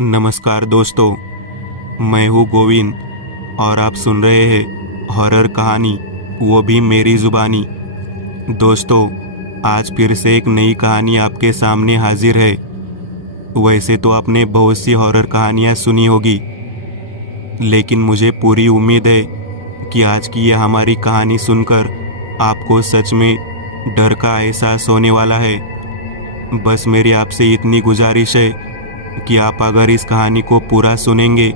नमस्कार दोस्तों, मैं हूँ गोविंद और आप सुन रहे हैं हॉरर कहानी, वो भी मेरी ज़ुबानी। दोस्तों, आज फिर से एक नई कहानी आपके सामने हाजिर है। वैसे तो आपने बहुत सी हॉरर कहानियाँ सुनी होगी, लेकिन मुझे पूरी उम्मीद है कि आज की यह हमारी कहानी सुनकर आपको सच में डर का एहसास होने वाला है। बस मेरी आपसे इतनी गुजारिश है कि आप अगर इस कहानी को पूरा सुनेंगे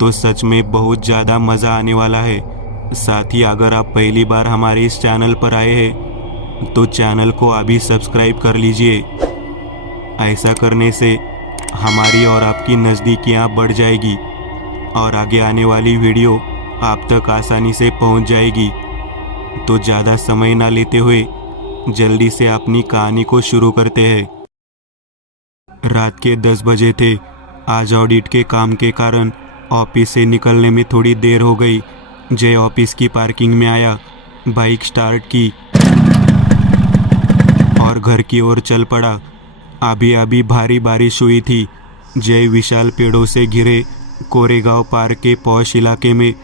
तो सच में बहुत ज़्यादा मज़ा आने वाला है। साथ ही अगर आप पहली बार हमारे इस चैनल पर आए हैं तो चैनल को अभी सब्सक्राइब कर लीजिए। ऐसा करने से हमारी और आपकी नज़दीकियाँ बढ़ जाएगी और आगे आने वाली वीडियो आप तक आसानी से पहुंच जाएगी। तो ज़्यादा समय ना लेते हुए जल्दी से अपनी कहानी को शुरू करते हैं। रात के 10 बजे थे। आज ऑडिट के काम के कारण ऑफिस से निकलने में थोड़ी देर हो गई। जय ऑफिस की पार्किंग में आया, बाइक स्टार्ट की और घर की ओर चल पड़ा। अभी अभी भारी बारिश हुई थी। जय विशाल पेड़ों से घिरे कोरेगांव पार्क के पॉश इलाके में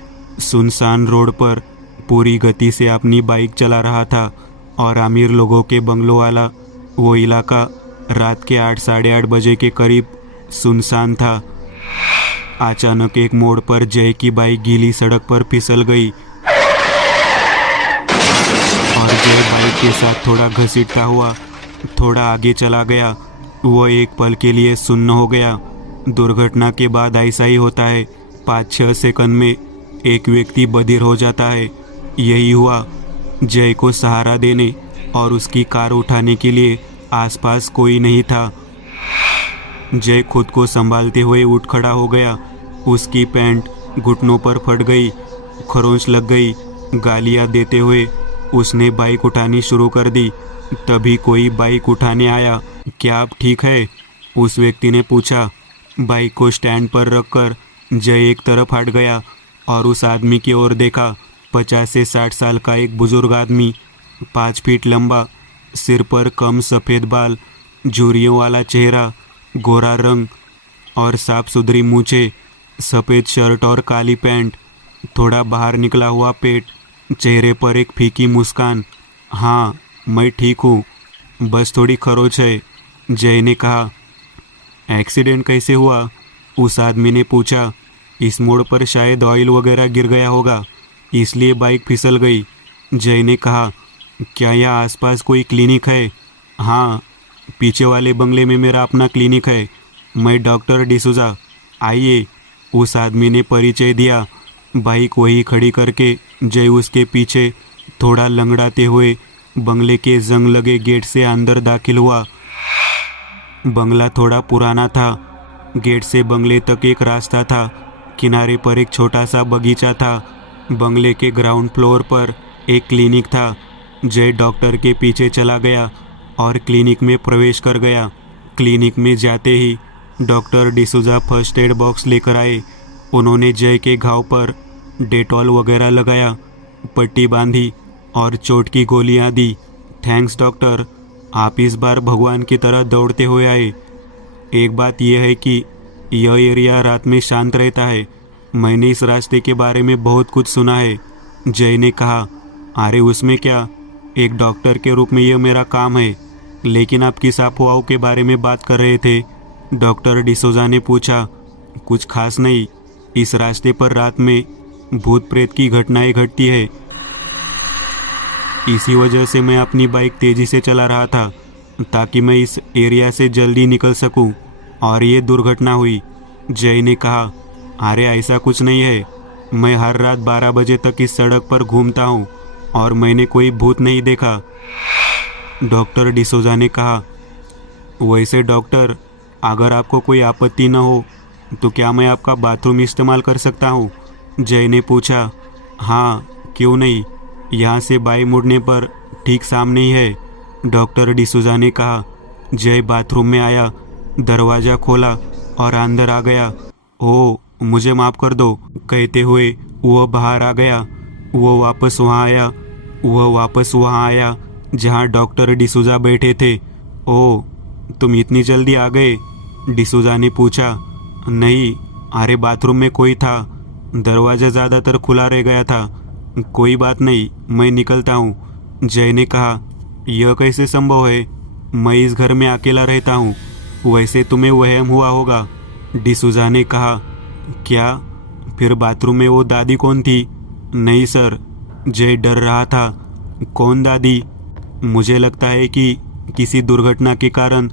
सुनसान रोड पर पूरी गति से अपनी बाइक चला रहा था और अमीर लोगों के बंगलों वाला वो इलाका रात के 8 साढ़े 8 बजे के करीब सुनसान था। अचानक एक मोड़ पर जय की बाइक गीली सड़क पर फिसल गई और जय बाइक के साथ थोड़ा घसीटता हुआ थोड़ा आगे चला गया। वो एक पल के लिए सुन्न हो गया। दुर्घटना के बाद ऐसा ही होता है, 5-6 सेकंड में एक व्यक्ति बधिर हो जाता है। यही हुआ। जय को सहारा देने और उसकी कार उठाने के लिए आसपास कोई नहीं था। जय खुद को संभालते हुए उठ खड़ा हो गया। उसकी पैंट घुटनों पर फट गई, खरोंच लग गई। गालियां देते हुए उसने बाइक उठानी शुरू कर दी। तभी कोई बाइक उठाने आया। क्या आप ठीक है? उस व्यक्ति ने पूछा। बाइक को स्टैंड पर रखकर जय एक तरफ हट गया और उस आदमी की ओर देखा। 50 से 60 साल का एक बुजुर्ग आदमी, 5 फीट लंबा, सिर पर कम सफ़ेद बाल, झुर्रियों वाला चेहरा, गोरा रंग और साफ सुथरी मूछें, सफ़ेद शर्ट और काली पैंट, थोड़ा बाहर निकला हुआ पेट, चेहरे पर एक फीकी मुस्कान। हाँ, मैं ठीक हूँ, बस थोड़ी खरोच है, जय ने कहा। एक्सीडेंट कैसे हुआ? उस आदमी ने पूछा। इस मोड़ पर शायद ऑयल वगैरह गिर गया होगा, इसलिए बाइक फिसल गई, जय ने कहा। क्या यहाँ आसपास कोई क्लिनिक है? हाँ, पीछे वाले बंगले में मेरा अपना क्लिनिक है। मैं डॉक्टर डिसूजा। आइए, उस आदमी ने परिचय दिया। बाइक वही खड़ी करके जय उसके पीछे थोड़ा लंगड़ाते हुए बंगले के जंग लगे गेट से अंदर दाखिल हुआ। बंगला थोड़ा पुराना था। गेट से बंगले तक एक रास्ता था। किनारे पर एक छोटा सा बगीचा था। बंगले के ग्राउंड फ्लोर पर एक क्लिनिक था। जय डॉक्टर के पीछे चला गया और क्लिनिक में प्रवेश कर गया। क्लिनिक में जाते ही doctor D'Souza first aid box लेकर आए। उन्होंने जय के घाव पर डेटॉल वगैरह लगाया, पट्टी बांधी और चोट की गोलियां दी। थैंक्स डॉक्टर, आप इस बार भगवान की तरह दौड़ते हुए आए। एक बात यह है कि यह एरिया रात में शांत रहता है। मैंने इस रास्ते के बारे में बहुत कुछ सुना है, जय ने कहा। अरे उसमें क्या, एक डॉक्टर के रूप में यह मेरा काम है। लेकिन आप किस अफवाहों के बारे में बात कर रहे थे? डॉक्टर डिसूजा ने पूछा। कुछ खास नहीं, इस रास्ते पर रात में भूत प्रेत की घटनाएं घटती है। इसी वजह से मैं अपनी बाइक तेजी से चला रहा था ताकि मैं इस एरिया से जल्दी निकल सकूं, और ये दुर्घटना हुई, जय ने कहा। अरे ऐसा कुछ नहीं है, मैं हर रात 12 बजे तक इस सड़क पर घूमता हूँ और मैंने कोई भूत नहीं देखा, डॉक्टर डिसूजा ने कहा। वैसे डॉक्टर, अगर आपको कोई आपत्ति न हो तो क्या मैं आपका बाथरूम इस्तेमाल कर सकता हूँ? जय ने पूछा। हाँ, क्यों नहीं, यहाँ से बाएं मुड़ने पर ठीक सामने ही है, डॉक्टर डिसूजा ने कहा। जय बाथरूम में आया, दरवाज़ा खोला और अंदर आ गया। ओह, मुझे माफ़ कर दो, कहते हुए वह बाहर आ गया। वह वापस वहाँ आया जहाँ डॉक्टर डिसूजा बैठे थे। ओह, तुम इतनी जल्दी आ गए? डिसूजा ने पूछा। नहीं, अरे बाथरूम में कोई था, दरवाज़ा ज़्यादातर खुला रह गया था। कोई बात नहीं, मैं निकलता हूँ। जय ने कहा, यह कैसे संभव है? मैं इस घर में अकेला रहता हूँ, वैसे तुम्हें वहम हुआ होगा। डिसूजा ने कहा, क्या? फिर बाथरूम में वो दादी कौन थी? नहीं सर, जय डर रहा था। कौन दादी? मुझे लगता है कि किसी दुर्घटना के कारण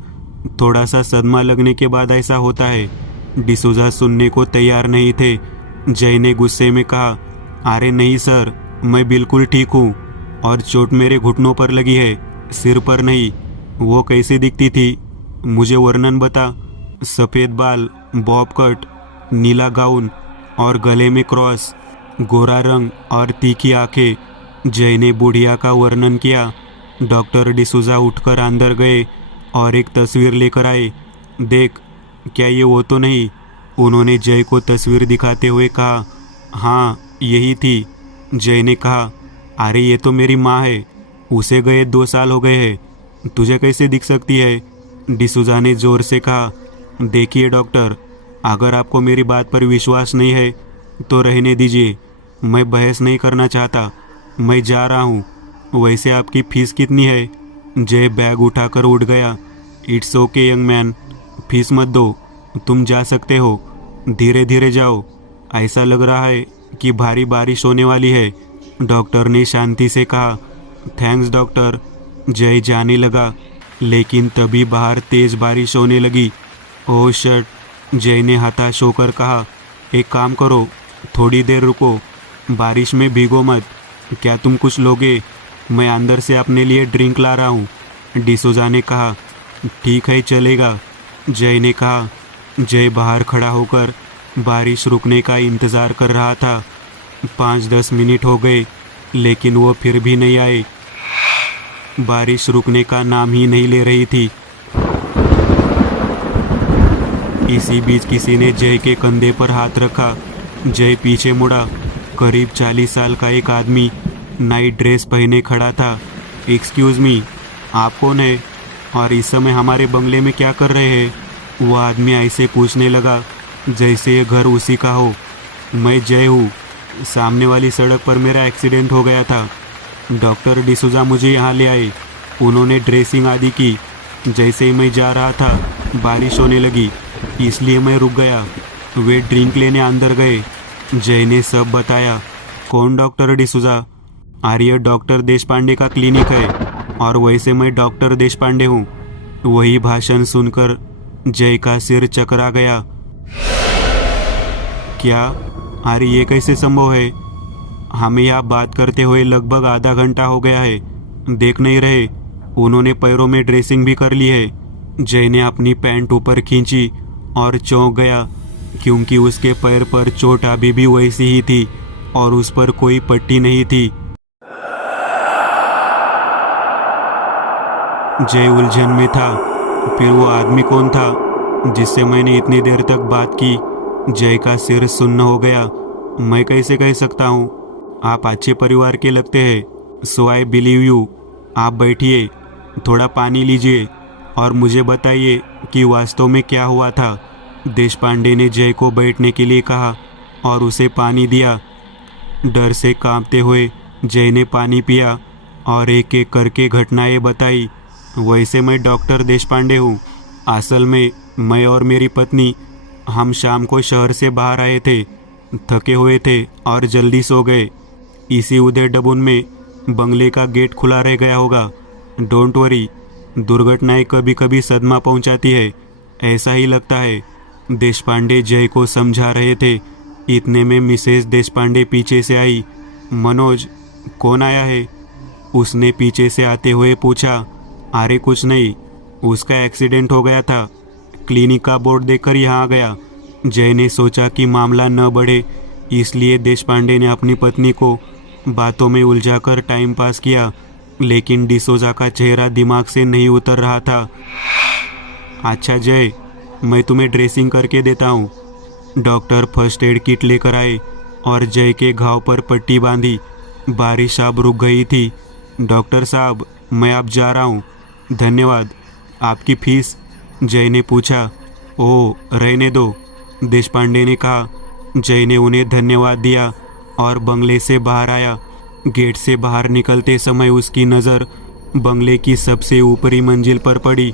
थोड़ा सा सदमा लगने के बाद ऐसा होता है। डिसूजा सुनने को तैयार नहीं थे। जय ने गुस्से में कहा, अरे नहीं सर, मैं बिल्कुल ठीक हूँ और चोट मेरे घुटनों पर लगी है, सिर पर नहीं। वो कैसे दिखती थी? मुझे वर्णन बता। सफ़ेद बाल, बॉब कट, नीला गाउन और गले में क्रॉस, गोरा रंग और तीखी आंखें। जय ने बुढ़िया का वर्णन किया। डॉक्टर डिसूजा उठकर अंदर गए और एक तस्वीर लेकर आए। देख, क्या ये वो तो नहीं? उन्होंने जय को तस्वीर दिखाते हुए कहा। हाँ, यही थी। जय ने कहा, अरे ये तो मेरी माँ है, उसे गए 2 साल हो गए हैं, तुझे कैसे दिख सकती है? डिसूजा ने जोर से कहा, देखिए डॉक्टर, अगर आपको मेरी बात पर विश्वास नहीं है तो रहने दीजिए, मैं बहस नहीं करना चाहता, मैं जा रहा हूँ। वैसे आपकी फीस कितनी है? जय बैग उठाकर उठ गया। It's okay young man, fees मत दो, तुम जा सकते हो, धीरे धीरे जाओ, ऐसा लग रहा है कि भारी बारिश होने वाली है। डॉक्टर ने शांति से कहा। Thanks doctor. जय जाने लगा, लेकिन तभी बाहर तेज बारिश होने लगी। ओह शट, जय ने हताश होकर कहा, एक काम करो, थोड़ी देर रुको, बारिश में भीगो मत। क्या तुम कुछ लोगे? मैं अंदर से अपने लिए ड्रिंक ला रहा हूँ। डिसूजा ने कहा, ठीक है चलेगा। जय ने कहा। जय बाहर खड़ा होकर बारिश रुकने का इंतज़ार कर रहा था। 5-10 मिनट हो गए, लेकिन वो फिर भी नहीं आए। बारिश रुकने का नाम ही नहीं ले रही थी। इसी बीच किसी ने जय के कंधे पर हाथ रखा। जय पीछे मुड़ा। करीब 40 साल का एक आदमी नाइट ड्रेस पहने खड़ा था। एक्सक्यूज़ मी, आप कौन है और इस समय हमारे बंगले में क्या कर रहे हैं? वह आदमी ऐसे पूछने लगा जैसे ये घर उसी का हो। मैं जय हूँ, सामने वाली सड़क पर मेरा एक्सीडेंट हो गया था। डॉक्टर डिसूजा मुझे यहाँ ले आए, उन्होंने ड्रेसिंग आदि की। जैसे ही मैं जा रहा था बारिश होने लगी, इसलिए मैं रुक गया। वे ड्रिंक लेने अंदर गए। जय ने सब बताया। कौन डॉक्टर डिसूजा? आर्य डॉक्टर देशपांडे का क्लिनिक है और वैसे मैं डॉक्टर देशपांडे हूँ। वही भाषण सुनकर जय का सिर चकरा गया। क्या? अरे ये कैसे संभव है? हमें यहाँ बात करते हुए लगभग आधा घंटा हो गया है, देख नहीं रहे? उन्होंने पैरों में ड्रेसिंग भी कर ली है। जय ने अपनी पैंट ऊपर खींची और चौंक गया, क्योंकि उसके पैर पर चोट अभी भी वैसी ही थी और उस पर कोई पट्टी नहीं थी। जय उलझन में था। फिर वो आदमी कौन था जिससे मैंने इतनी देर तक बात की? जय का सिर सुन्न हो गया। मैं कैसे कह सकता हूँ? आप अच्छे परिवार के लगते हैं, सो आई बिलीव यू। आप बैठिए, थोड़ा पानी लीजिए और मुझे बताइए कि वास्तव में क्या हुआ था। देशपांडे ने जय को बैठने के लिए कहा और उसे पानी दिया। डर से कांपते हुए जय ने पानी पिया और एक एक करके घटनाएं बताई। वैसे मैं डॉक्टर देशपांडे हूँ। असल में मैं और मेरी पत्नी, हम शाम को शहर से बाहर आए थे, थके हुए थे और जल्दी सो गए। इसी उदय डबुन में बंगले का गेट खुला रह गया होगा। डोंट वरी, दुर्घटनाएं कभी कभी सदमा पहुंचाती है, ऐसा ही लगता है। देशपांडे जय को समझा रहे थे। इतने में मिसेस देशपांडे पीछे से आई। मनोज, कौन आया है? उसने पीछे से आते हुए पूछा। अरे कुछ नहीं, उसका एक्सीडेंट हो गया था, क्लिनिक का बोर्ड देखकर यहाँ आ गया। जय ने सोचा कि मामला न बढ़े, इसलिए देशपांडे ने अपनी पत्नी को बातों में उलझाकर टाइम पास किया, लेकिन डिसूजा का चेहरा दिमाग से नहीं उतर रहा था। अच्छा जय, मैं तुम्हें ड्रेसिंग करके देता हूँ। डॉक्टर फर्स्ट एड किट लेकर आए और जय के घाव पर पट्टी बांधी। बारिश अब रुक गई थी। डॉक्टर साहब, मैं अब जा रहा हूँ, धन्यवाद। आपकी फीस? जय ने पूछा। ओह रहने दो, देशपांडे ने कहा। जय ने उन्हें धन्यवाद दिया और बंगले से बाहर आया। गेट से बाहर निकलते समय उसकी नज़र बंगले की सबसे ऊपरी मंजिल पर पड़ी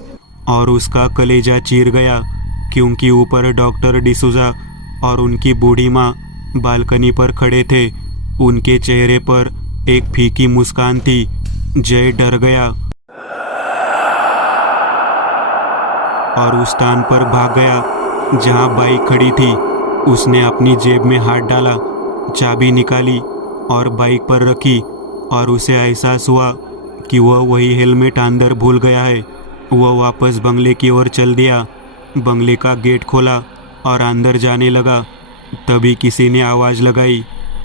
और उसका कलेजा चीर गया, क्योंकि ऊपर डॉक्टर डिसूजा और उनकी बूढ़ी माँ बालकनी पर खड़े थे। उनके चेहरे पर एक फीकी मुस्कान थी। जय डर गया और उस स्थान पर भाग गया जहां बाइक खड़ी थी। उसने अपनी जेब में हाथ डाला, चाबी निकाली और बाइक पर रखी और उसे एहसास हुआ कि वह वही हेलमेट अंदर भूल गया है। वह वापस बंगले की ओर चल दिया, बंगले का गेट खोला और अंदर जाने लगा। तभी किसी ने आवाज़ लगाई,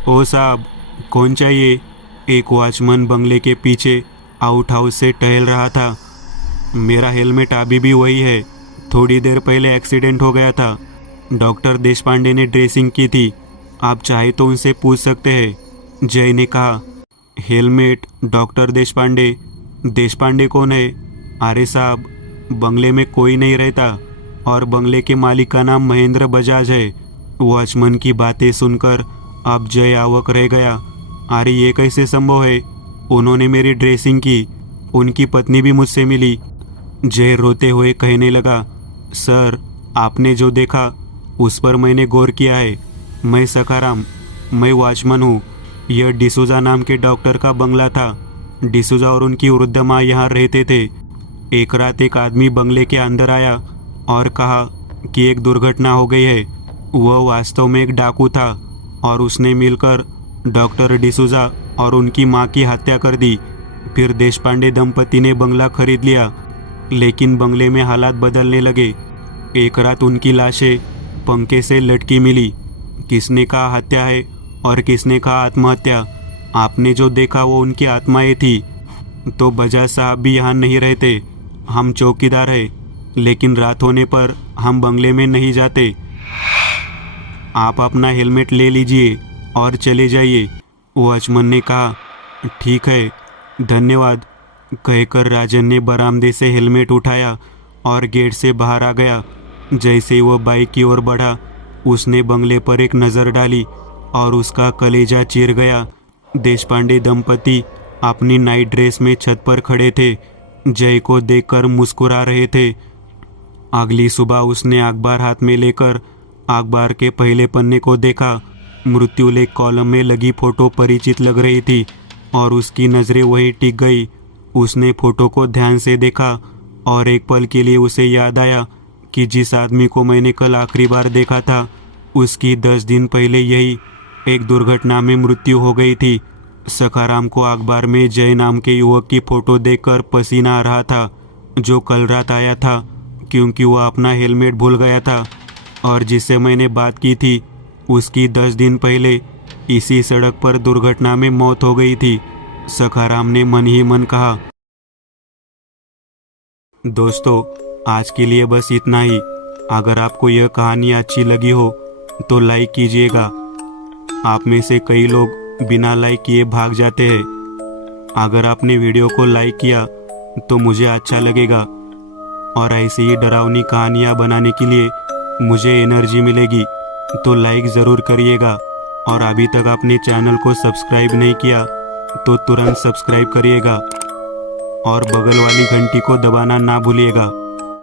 ओ साहब, कौन चाहिए? एक वॉचमैन बंगले के पीछे आउट हाउस से टहल रहा था। मेरा हेलमेट अभी भी वही है, थोड़ी देर पहले एक्सीडेंट हो गया था। डॉक्टर देशपांडे ने ड्रेसिंग की थी, आप चाहे तो उनसे पूछ सकते हैं, जय ने कहा। Helmet doctor Deshpande? देशपांडे कौन है? अरे साहब, बंगले में कोई नहीं रहता और बंगले के मालिक का नाम महेंद्र बजाज है। वॉचमैन की बातें सुनकर अब जय अवाक रह गया। अरे ये कैसे संभव है? उन्होंने मेरी ड्रेसिंग की, उनकी पत्नी भी मुझसे मिली। जय रोते हुए कहने लगा, सर, आपने जो देखा उस पर मैंने गौर किया है। मैं सखाराम, मैं वॉचमैन हूँ। यह डिसूजा नाम के डॉक्टर का बंगला था। डिसूजा और उनकी वृद्ध माँ यहाँ रहते थे। एक रात एक आदमी बंगले के अंदर आया और कहा कि एक दुर्घटना हो गई है। वह वास्तव में एक डाकू था और उसने मिलकर डॉक्टर डिसूजा और उनकी माँ की हत्या कर दी। फिर देशपांडे दंपति ने बंगला खरीद लिया, लेकिन बंगले में हालात बदलने लगे। एक रात उनकी लाशें पंखे से लटकी मिली। किसने कहा हत्या है और किसने कहा आत्महत्या। आपने जो देखा वो उनकी आत्माएं थी। तो बजाज साहब भी यहाँ नहीं रहते। हम चौकीदार हैं, लेकिन रात होने पर हम बंगले में नहीं जाते। आप अपना हेलमेट ले लीजिए और चले जाइए, वॉचमैन ने कहा। ठीक है, धन्यवाद, कहकर राजन ने बरामदे से हेलमेट उठाया और गेट से बाहर आ गया। जैसे ही वह बाइक की ओर बढ़ा, उसने बंगले पर एक नज़र डाली और उसका कलेजा चीर गया। देशपांडे दंपति अपनी नाइट ड्रेस में छत पर खड़े थे, जय को देखकर मुस्कुरा रहे थे। अगली सुबह उसने अखबार हाथ में लेकर अखबार के पहले पन्ने को देखा। मृत्युलेख कॉलम में लगी फोटो परिचित लग रही थी और उसकी नज़रें वहीं टिक गई। उसने फोटो को ध्यान से देखा और एक पल के लिए उसे याद आया कि जिस आदमी को मैंने कल आखिरी बार देखा था, उसकी 10 दिन पहले यही एक दुर्घटना में मृत्यु हो गई थी। सखाराम को अखबार में जय नाम के युवक की फोटो देखकर पसीना आ रहा था, जो कल रात आया था, क्योंकि वह अपना हेलमेट भूल गया था और जिससे मैंने बात की थी उसकी 10 दिन पहले इसी सड़क पर दुर्घटना में मौत हो गई थी। सखाराम ने मन ही मन कहा। दोस्तों, आज के लिए बस इतना ही। अगर आपको यह कहानी अच्छी लगी हो तो लाइक कीजिएगा। आप में से कई लोग बिना लाइक किए भाग जाते हैं। अगर आपने वीडियो को लाइक किया तो मुझे अच्छा लगेगा और ऐसी ही डरावनी कहानियाँ बनाने के लिए मुझे एनर्जी मिलेगी। तो लाइक ज़रूर करिएगा और अभी तक आपने चैनल को सब्सक्राइब नहीं किया तो तुरंत सब्सक्राइब करिएगा और बगल वाली घंटी को दबाना ना भूलिएगा।